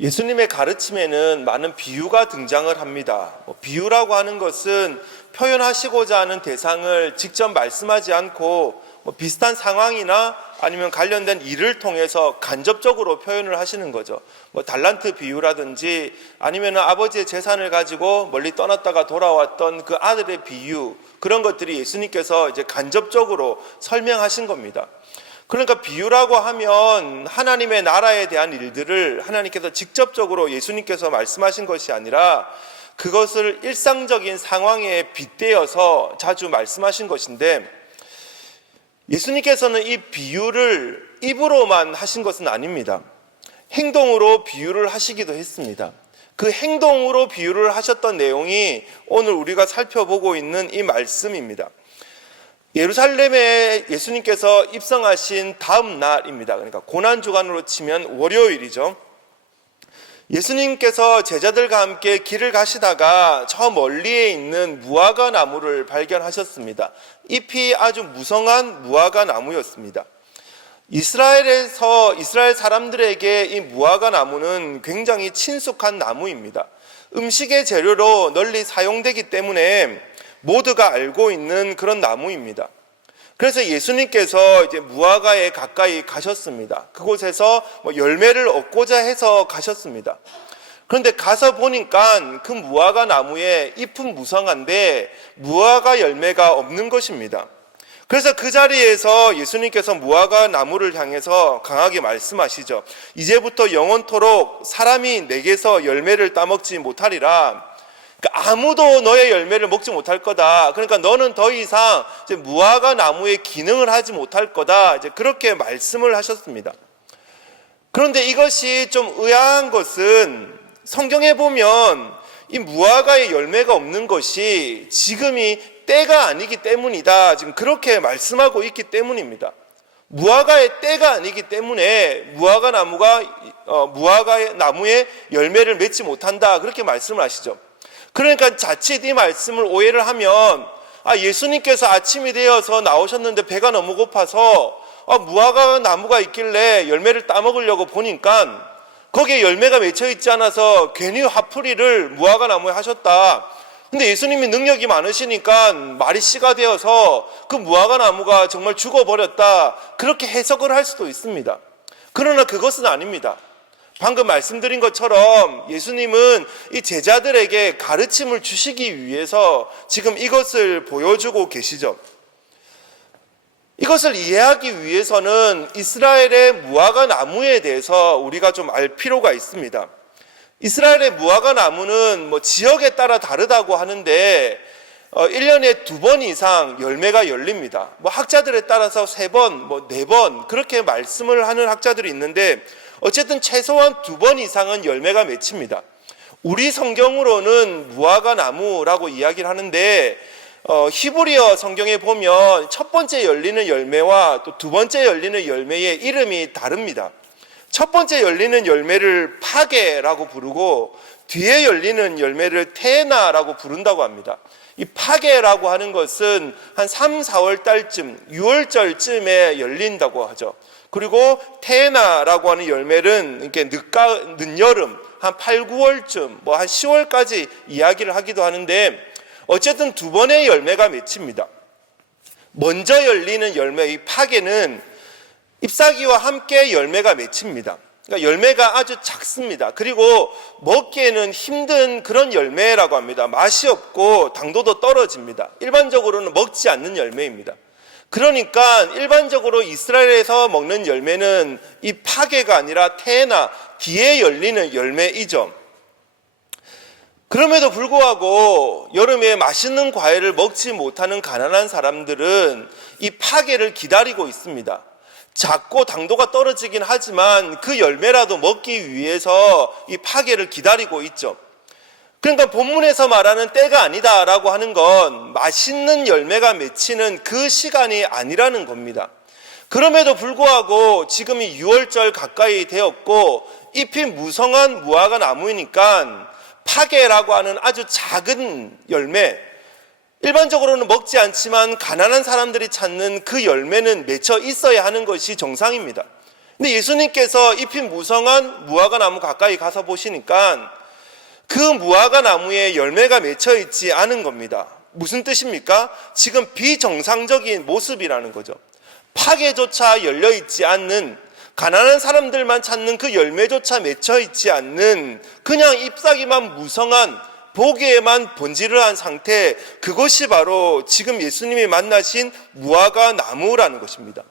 예수님의 가르침에는 많은 비유가 등장을 합니다. 비유라고 하는 것은 표현하시고자 하는 대상을 직접 말씀하지 않고 비슷한 상황이나 아니면 관련된 일을 통해서 간접적으로 표현을 하시는 거죠. 달란트 비유라든지 아니면 아버지의 재산을 가지고 멀리 떠났다가 돌아왔던 그 아들의 비유, 그런 것들이 예수님께서 이제 간접적으로 설명하신 겁니다. 그러니까 비유라고 하면 하나님의 나라에 대한 일들을 하나님께서 직접적으로 예수님께서 말씀하신 것이 아니라 그것을 일상적인 상황에 빗대어서 자주 말씀하신 것인데, 예수님께서는 이 비유를 입으로만 하신 것은 아닙니다. 행동으로 비유를 하시기도 했습니다. 그 행동으로 비유를 하셨던 내용이 오늘 우리가 살펴보고 있는 이 말씀입니다. 예루살렘에 예수님께서 입성하신 다음 날입니다. 그러니까 고난주간으로 치면 월요일이죠. 예수님께서 제자들과 함께 길을 가시다가 저 멀리에 있는 무화과 나무를 발견하셨습니다. 잎이 아주 무성한 무화과 나무였습니다. 이스라엘 사람들에게 이 무화과 나무는 굉장히 친숙한 나무입니다. 음식의 재료로 널리 사용되기 때문에 모두가 알고 있는 그런 나무입니다. 그래서 예수님께서 이제 무화과에 가까이 가셨습니다. 그곳에서 열매를 얻고자 해서 가셨습니다. 그런데 가서 보니까 그 무화과 나무에 잎은 무성한데 무화과 열매가 없는 것입니다. 그래서 그 자리에서 예수님께서 무화과 나무를 향해서 강하게 말씀하시죠. 이제부터 영원토록 사람이 내게서 열매를 따먹지 못하리라. 그러니까 아무도 너의 열매를 먹지 못할 거다. 그러니까 너는 더 이상 이제 무화과 나무의 기능을 하지 못할 거다. 이제 그렇게 말씀을 하셨습니다. 그런데 이것이 좀 의아한 것은 성경에 보면 이 무화과의 열매가 없는 것이 지금이 때가 아니기 때문이다. 지금 그렇게 말씀하고 있기 때문입니다. 무화과의 때가 아니기 때문에 무화과 나무에 열매를 맺지 못한다. 그렇게 말씀을 하시죠. 그러니까 자칫 이 말씀을 오해를 하면 예수님께서 아침이 되어서 나오셨는데 배가 너무 고파서 무화과 나무가 있길래 열매를 따먹으려고 보니까 거기에 열매가 맺혀 있지 않아서 괜히 화풀이를 무화과 나무에 하셨다. 근데 예수님이 능력이 많으시니까 말이 씨가 되어서 그 무화과 나무가 정말 죽어버렸다. 그렇게 해석을 할 수도 있습니다. 그러나 그것은 아닙니다. 방금 말씀드린 것처럼 예수님은 이 제자들에게 가르침을 주시기 위해서 지금 이것을 보여주고 계시죠. 이것을 이해하기 위해서는 이스라엘의 무화과 나무에 대해서 우리가 좀 알 필요가 있습니다. 이스라엘의 무화과 나무는 지역에 따라 다르다고 하는데 1년에 2번 이상 열매가 열립니다. 학자들에 따라서 3번, 4번 그렇게 말씀을 하는 학자들이 있는데 어쨌든 최소한 2번 이상은 열매가 맺힙니다. 우리 성경으로는 무화과 나무라고 이야기를 하는데 히브리어 성경에 보면 첫 번째 열리는 열매와 또 두 번째 열리는 열매의 이름이 다릅니다. 첫 번째 열리는 열매를 파게라고 부르고 뒤에 열리는 열매를 테나라고 부른다고 합니다. 이 파게라고 하는 것은 한 3, 4월 달쯤 6월절쯤에 열린다고 하죠. 그리고 테나라고 하는 열매는 이렇게 늦여름 한 8, 9월쯤 한 10월까지 이야기를 하기도 하는데 어쨌든 2번의 열매가 맺힙니다. 먼저 열리는 열매 이 파게는 잎사귀와 함께 열매가 맺힙니다. 그러니까 열매가 아주 작습니다. 그리고 먹기에는 힘든 그런 열매라고 합니다. 맛이 없고 당도도 떨어집니다. 일반적으로는 먹지 않는 열매입니다. 그러니까 일반적으로 이스라엘에서 먹는 열매는 이 파게가 아니라 테나 뒤에 열리는 열매이죠. 그럼에도 불구하고 여름에 맛있는 과일을 먹지 못하는 가난한 사람들은 이 파게를 기다리고 있습니다. 작고 당도가 떨어지긴 하지만 그 열매라도 먹기 위해서 이 파게를 기다리고 있죠. 그러니까 본문에서 말하는 때가 아니다라고 하는 건 맛있는 열매가 맺히는 그 시간이 아니라는 겁니다. 그럼에도 불구하고 지금이 6월절 가까이 되었고 잎이 무성한 무화과 나무이니까 파게라고 하는 아주 작은 열매, 일반적으로는 먹지 않지만 가난한 사람들이 찾는 그 열매는 맺혀 있어야 하는 것이 정상입니다. 근데 예수님께서 잎인 무성한 무화과 나무 가까이 가서 보시니까 그 무화과 나무에 열매가 맺혀 있지 않은 겁니다. 무슨 뜻입니까? 지금 비정상적인 모습이라는 거죠. 파괴조차 열려 있지 않는, 가난한 사람들만 찾는 그 열매조차 맺혀 있지 않는, 그냥 잎사귀만 무성한, 보기에만 번지르한 상태, 그것이 바로 지금 예수님이 만나신 무화과 나무라는 것입니다.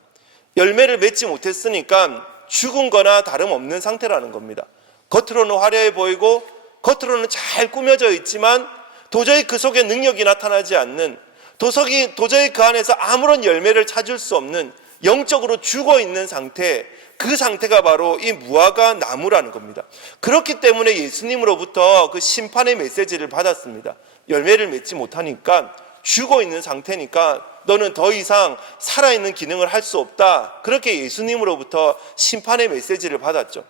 열매를 맺지 못했으니까 죽은 거나 다름없는 상태라는 겁니다. 겉으로는 화려해 보이고 겉으로는 잘 꾸며져 있지만 도저히 그 속에 능력이 나타나지 않는, 도저히 그 안에서 아무런 열매를 찾을 수 없는, 영적으로 죽어 있는 상태, 그 상태가 바로 이 무화과 나무라는 겁니다. 그렇기 때문에 예수님으로부터 그 심판의 메시지를 받았습니다. 열매를 맺지 못하니까, 죽어 있는 상태니까 너는 더 이상 살아있는 기능을 할 수 없다. 그렇게 예수님으로부터 심판의 메시지를 받았죠.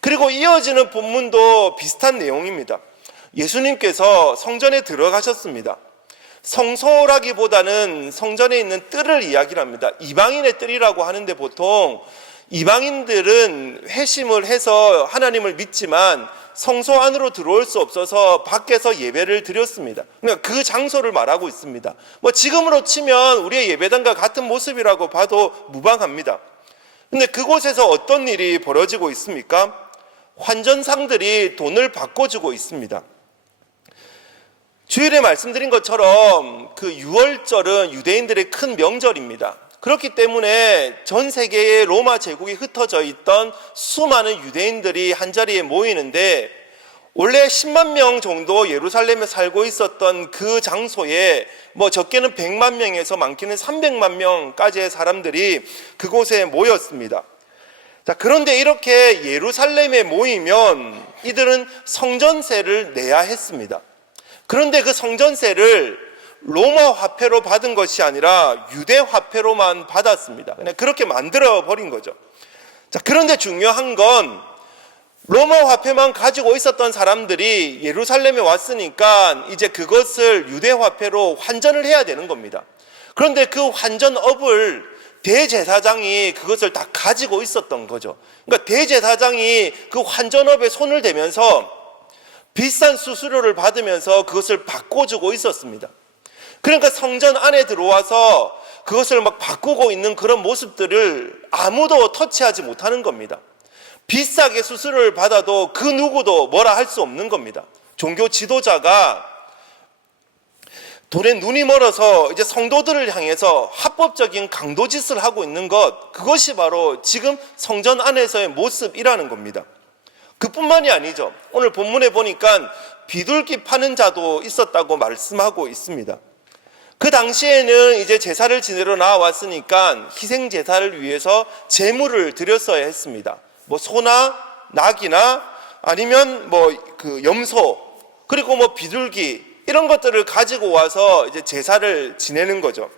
그리고 이어지는 본문도 비슷한 내용입니다. 예수님께서 성전에 들어가셨습니다. 성소라기보다는 성전에 있는 뜰을 이야기합니다. 이방인의 뜰이라고 하는데, 보통 이방인들은 회심을 해서 하나님을 믿지만 성소 안으로 들어올 수 없어서 밖에서 예배를 드렸습니다. 그러니까 그 장소를 말하고 있습니다. 지금으로 치면 우리의 예배당과 같은 모습이라고 봐도 무방합니다. 근데 그곳에서 어떤 일이 벌어지고 있습니까? 환전상들이 돈을 바꿔주고 있습니다. 주일에 말씀드린 것처럼 그 유월절은 유대인들의 큰 명절입니다. 그렇기 때문에 전 세계에 로마 제국이 흩어져 있던 수많은 유대인들이 한자리에 모이는데, 원래 10만 명 정도 예루살렘에 살고 있었던 그 장소에 적게는 100만 명에서 많게는 300만 명까지의 사람들이 그곳에 모였습니다. 자, 그런데 이렇게 예루살렘에 모이면 이들은 성전세를 내야 했습니다. 그런데 그 성전세를 로마 화폐로 받은 것이 아니라 유대 화폐로만 받았습니다. 그냥 그렇게 만들어 버린 거죠. 자, 그런데 중요한 건 로마 화폐만 가지고 있었던 사람들이 예루살렘에 왔으니까 이제 그것을 유대 화폐로 환전을 해야 되는 겁니다. 그런데 그 환전업을 대제사장이 그것을 다 가지고 있었던 거죠. 그러니까 대제사장이 그 환전업에 손을 대면서 비싼 수수료를 받으면서 그것을 바꿔주고 있었습니다. 그러니까 성전 안에 들어와서 그것을 막 바꾸고 있는 그런 모습들을 아무도 터치하지 못하는 겁니다. 비싸게 수수료를 받아도 그 누구도 뭐라 할 수 없는 겁니다. 종교 지도자가 돈에 눈이 멀어서 이제 성도들을 향해서 합법적인 강도짓을 하고 있는 것, 그것이 바로 지금 성전 안에서의 모습이라는 겁니다. 그뿐만이 아니죠. 오늘 본문에 보니까 비둘기 파는 자도 있었다고 말씀하고 있습니다. 그 당시에는 이제 제사를 지내러 나왔으니까 희생 제사를 위해서 제물을 드렸어야 했습니다. 소나 낙이나 아니면 그 염소, 그리고 비둘기, 이런 것들을 가지고 와서 이제 제사를 지내는 거죠.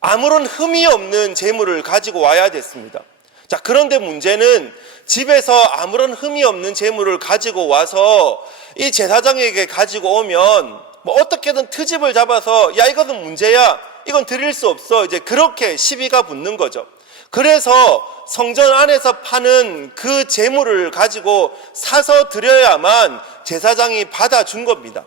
아무런 흠이 없는 제물을 가지고 와야 됐습니다. 자, 그런데 문제는 집에서 아무런 흠이 없는 제물을 가지고 와서 이 제사장에게 가지고 오면 어떻게든 트집을 잡아서, 야, 이것은 문제야, 이건 드릴 수 없어, 이제 그렇게 시비가 붙는 거죠. 그래서 성전 안에서 파는 그 제물을 가지고 사서 드려야만 제사장이 받아준 겁니다.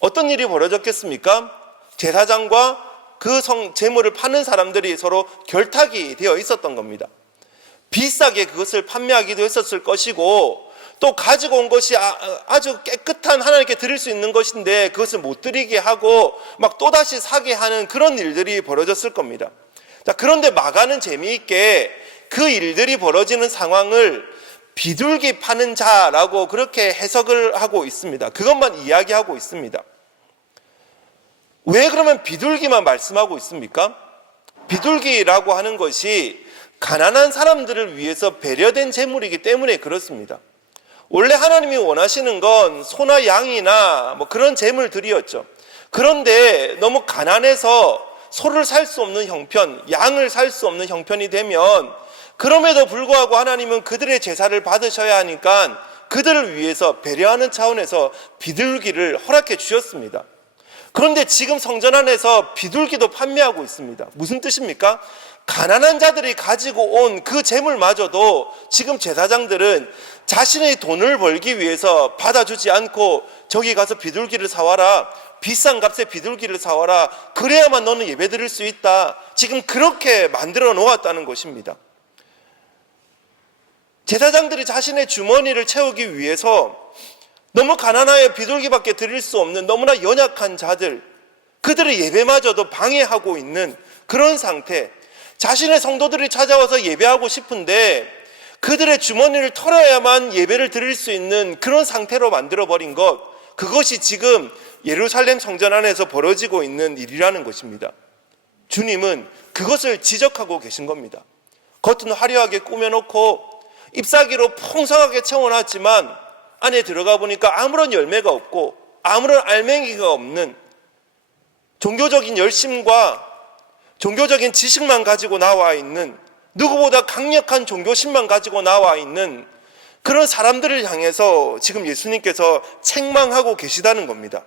어떤 일이 벌어졌겠습니까? 제사장과 그 제물을 파는 사람들이 서로 결탁이 되어 있었던 겁니다. 비싸게 그것을 판매하기도 했었을 것이고, 또 가지고 온 것이 아주 깨끗한 하나님께 드릴 수 있는 것인데 그것을 못 드리게 하고 막 또다시 사게 하는 그런 일들이 벌어졌을 겁니다. 자, 그런데 마가는 재미있게 그 일들이 벌어지는 상황을 비둘기 파는 자라고 그렇게 해석을 하고 있습니다. 그것만 이야기하고 있습니다. 왜 그러면 비둘기만 말씀하고 있습니까? 비둘기라고 하는 것이 가난한 사람들을 위해서 배려된 제물이기 때문에 그렇습니다. 원래 하나님이 원하시는 건 소나 양이나 그런 제물들이었죠. 그런데 너무 가난해서 소를 살 수 없는 형편, 양을 살 수 없는 형편이 되면, 그럼에도 불구하고 하나님은 그들의 제사를 받으셔야 하니까 그들을 위해서 배려하는 차원에서 비둘기를 허락해 주셨습니다. 그런데 지금 성전 안에서 비둘기도 판매하고 있습니다. 무슨 뜻입니까? 가난한 자들이 가지고 온 그 재물마저도 지금 제사장들은 자신의 돈을 벌기 위해서 받아주지 않고 저기 가서 비둘기를 사와라, 비싼 값에 비둘기를 사와라, 그래야만 너는 예배 드릴 수 있다, 지금 그렇게 만들어 놓았다는 것입니다. 제사장들이 자신의 주머니를 채우기 위해서 너무 가난하여 비둘기밖에 드릴 수 없는 너무나 연약한 자들, 그들의 예배마저도 방해하고 있는 그런 상태, 자신의 성도들이 찾아와서 예배하고 싶은데 그들의 주머니를 털어야만 예배를 드릴 수 있는 그런 상태로 만들어버린 것, 그것이 지금 예루살렘 성전 안에서 벌어지고 있는 일이라는 것입니다. 주님은 그것을 지적하고 계신 겁니다. 겉은 화려하게 꾸며놓고 잎사귀로 풍성하게 채워놨지만 안에 들어가 보니까 아무런 열매가 없고 아무런 알맹이가 없는, 종교적인 열심과 종교적인 지식만 가지고 나와 있는, 누구보다 강력한 종교심만 가지고 나와 있는 그런 사람들을 향해서 지금 예수님께서 책망하고 계시다는 겁니다.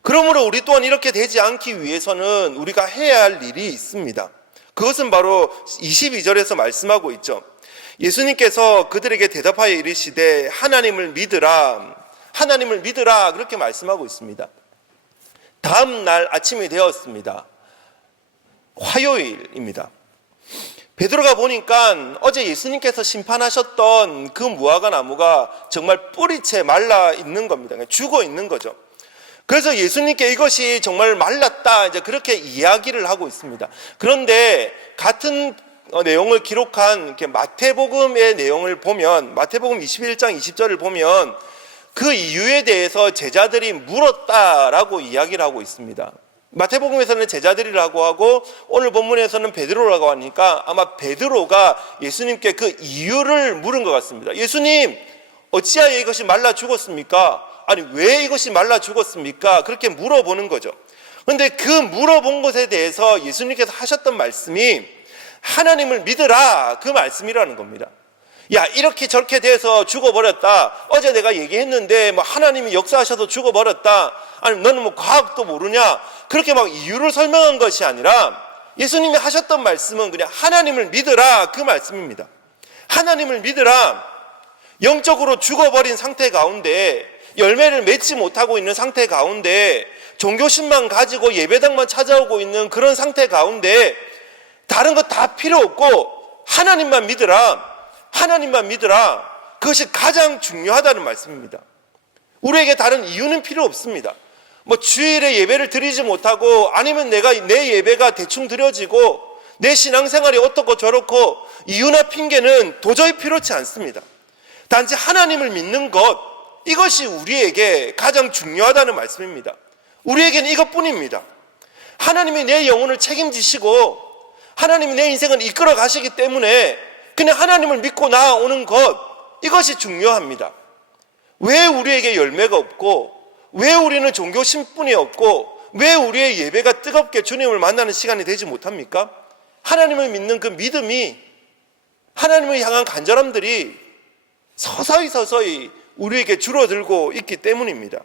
그러므로 우리 또한 이렇게 되지 않기 위해서는 우리가 해야 할 일이 있습니다. 그것은 바로 22절에서 말씀하고 있죠. 예수님께서 그들에게 대답하여 이르시되 하나님을 믿으라, 하나님을 믿으라, 그렇게 말씀하고 있습니다. 다음 날 아침이 되었습니다. 화요일입니다. 베드로가 보니까 어제 예수님께서 심판하셨던 그 무화과 나무가 정말 뿌리채 말라 있는 겁니다. 죽어 있는 거죠. 그래서 예수님께 이것이 정말 말랐다, 이제 그렇게 이야기를 하고 있습니다. 그런데 같은 내용을 기록한 마태복음의 내용을 보면, 마태복음 21장 20절을 보면 그 이유에 대해서 제자들이 물었다라고 이야기를 하고 있습니다. 마태복음에서는 제자들이라고 하고 오늘 본문에서는 베드로라고 하니까 아마 베드로가 예수님께 그 이유를 물은 것 같습니다. 예수님, 어찌하여 이것이 말라 죽었습니까? 아니, 왜 이것이 말라 죽었습니까? 그렇게 물어보는 거죠. 그런데 그 물어본 것에 대해서 예수님께서 하셨던 말씀이 하나님을 믿으라, 그 말씀이라는 겁니다. 야, 이렇게 저렇게 돼서 죽어버렸다, 어제 내가 얘기했는데 뭐 하나님이 역사하셔서 죽어버렸다, 아니 너는 뭐 과학도 모르냐, 그렇게 막 이유를 설명한 것이 아니라 예수님이 하셨던 말씀은 그냥 하나님을 믿으라, 그 말씀입니다. 하나님을 믿으라, 영적으로 죽어버린 상태 가운데, 열매를 맺지 못하고 있는 상태 가운데, 종교심만 가지고 예배당만 찾아오고 있는 그런 상태 가운데 다른 거 다 필요 없고 하나님만 믿으라, 하나님만 믿으라, 그것이 가장 중요하다는 말씀입니다. 우리에게 다른 이유는 필요 없습니다. 뭐 주일에 예배를 드리지 못하고, 아니면 내 예배가 대충 드려지고 내 신앙생활이 어떻고 저렇고, 이유나 핑계는 도저히 필요치 않습니다. 단지 하나님을 믿는 것, 이것이 우리에게 가장 중요하다는 말씀입니다. 우리에게는 이것뿐입니다. 하나님이 내 영혼을 책임지시고 하나님이 내 인생을 이끌어 가시기 때문에 그냥 하나님을 믿고 나아오는 것, 이것이 중요합니다. 왜 우리에게 열매가 없고, 왜 우리는 종교심뿐이 없고, 왜 우리의 예배가 뜨겁게 주님을 만나는 시간이 되지 못합니까? 하나님을 믿는 그 믿음이, 하나님을 향한 간절함들이 서서히 우리에게 줄어들고 있기 때문입니다.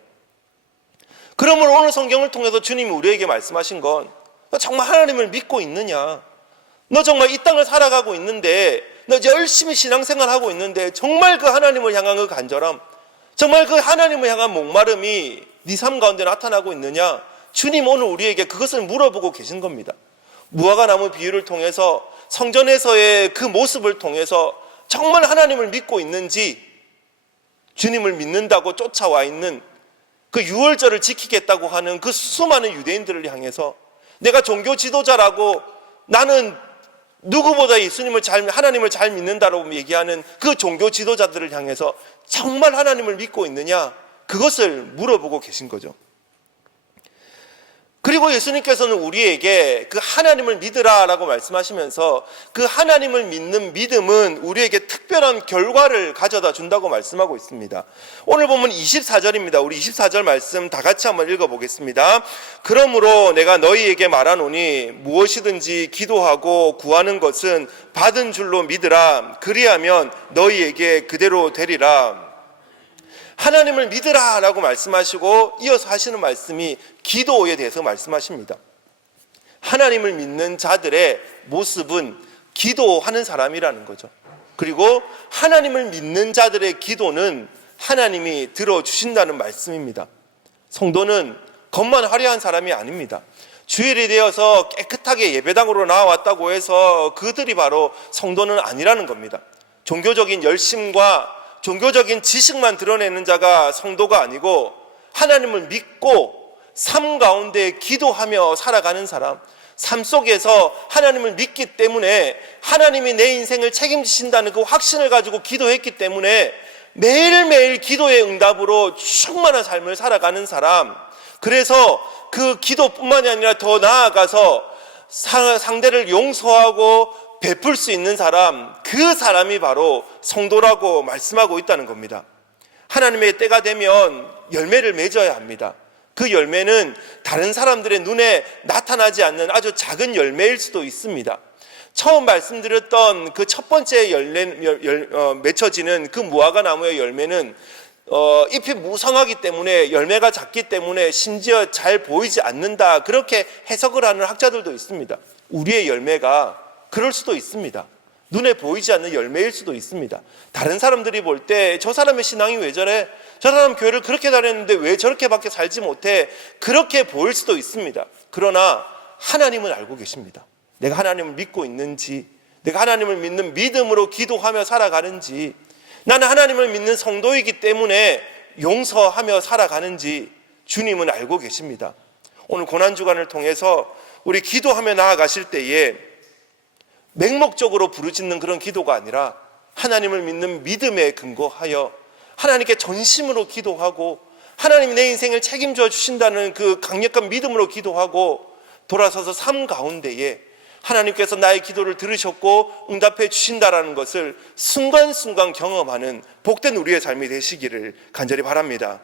그러므로 오늘 성경을 통해서 주님이 우리에게 말씀하신 건, 너 정말 하나님을 믿고 있느냐? 너 정말 이 땅을 살아가고 있는데, 너 열심히 신앙생활하고 있는데 정말 그 하나님을 향한 그 간절함, 정말 그 하나님을 향한 목마름이 네 삶 가운데 나타나고 있느냐? 주님 오늘 우리에게 그것을 물어보고 계신 겁니다. 무화과 나무 비유를 통해서, 성전에서의 그 모습을 통해서 정말 하나님을 믿고 있는지, 주님을 믿는다고 쫓아와 있는 그 유월절을 지키겠다고 하는 그 수많은 유대인들을 향해서, 내가 종교 지도자라고 나는 누구보다 예수님을 하나님을 잘 믿는다라고 얘기하는 그 종교 지도자들을 향해서 정말 하나님을 믿고 있느냐, 그것을 물어보고 계신 거죠. 그리고 예수님께서는 우리에게 그 하나님을 믿으라라고 말씀하시면서 그 하나님을 믿는 믿음은 우리에게 특별한 결과를 가져다 준다고 말씀하고 있습니다. 오늘 보면 24절입니다. 우리 24절 말씀 다 같이 한번 읽어보겠습니다. 그러므로 내가 너희에게 말하노니 무엇이든지 기도하고 구하는 것은 받은 줄로 믿으라. 그리하면 너희에게 그대로 되리라. 하나님을 믿으라 라고 말씀하시고 이어서 하시는 말씀이 기도에 대해서 말씀하십니다. 하나님을 믿는 자들의 모습은 기도하는 사람이라는 거죠. 그리고 하나님을 믿는 자들의 기도는 하나님이 들어주신다는 말씀입니다. 성도는 겉만 화려한 사람이 아닙니다. 주일이 되어서 깨끗하게 예배당으로 나왔다고 해서 그들이 바로 성도는 아니라는 겁니다. 종교적인 열심과 종교적인 지식만 드러내는 자가 성도가 아니고 하나님을 믿고 삶 가운데 기도하며 살아가는 사람, 삶 속에서 하나님을 믿기 때문에 하나님이 내 인생을 책임지신다는 그 확신을 가지고 기도했기 때문에 매일매일 기도의 응답으로 충만한 삶을 살아가는 사람, 그래서 그 기도뿐만이 아니라 더 나아가서 상대를 용서하고 베풀 수 있는 사람, 그 사람이 바로 성도라고 말씀하고 있다는 겁니다. 하나님의 때가 되면 열매를 맺어야 합니다. 그 열매는 다른 사람들의 눈에 나타나지 않는 아주 작은 열매일 수도 있습니다. 처음 말씀드렸던 그 첫 번째 맺혀지는 그 무화과 나무의 열매는 잎이 무성하기 때문에, 열매가 작기 때문에 심지어 잘 보이지 않는다, 그렇게 해석을 하는 학자들도 있습니다. 우리의 열매가 그럴 수도 있습니다. 눈에 보이지 않는 열매일 수도 있습니다. 다른 사람들이 볼 때 저 사람의 신앙이 왜 저래? 저 사람 교회를 그렇게 다녔는데 왜 저렇게밖에 살지 못해? 그렇게 보일 수도 있습니다. 그러나 하나님은 알고 계십니다. 내가 하나님을 믿고 있는지, 내가 하나님을 믿는 믿음으로 기도하며 살아가는지, 나는 하나님을 믿는 성도이기 때문에 용서하며 살아가는지 주님은 알고 계십니다. 오늘 고난주간을 통해서 우리 기도하며 나아가실 때에 맹목적으로 부르짖는 그런 기도가 아니라 하나님을 믿는 믿음에 근거하여 하나님께 전심으로 기도하고 하나님이 내 인생을 책임져 주신다는 그 강력한 믿음으로 기도하고 돌아서서 삶 가운데에 하나님께서 나의 기도를 들으셨고 응답해 주신다라는 것을 순간순간 경험하는 복된 우리의 삶이 되시기를 간절히 바랍니다.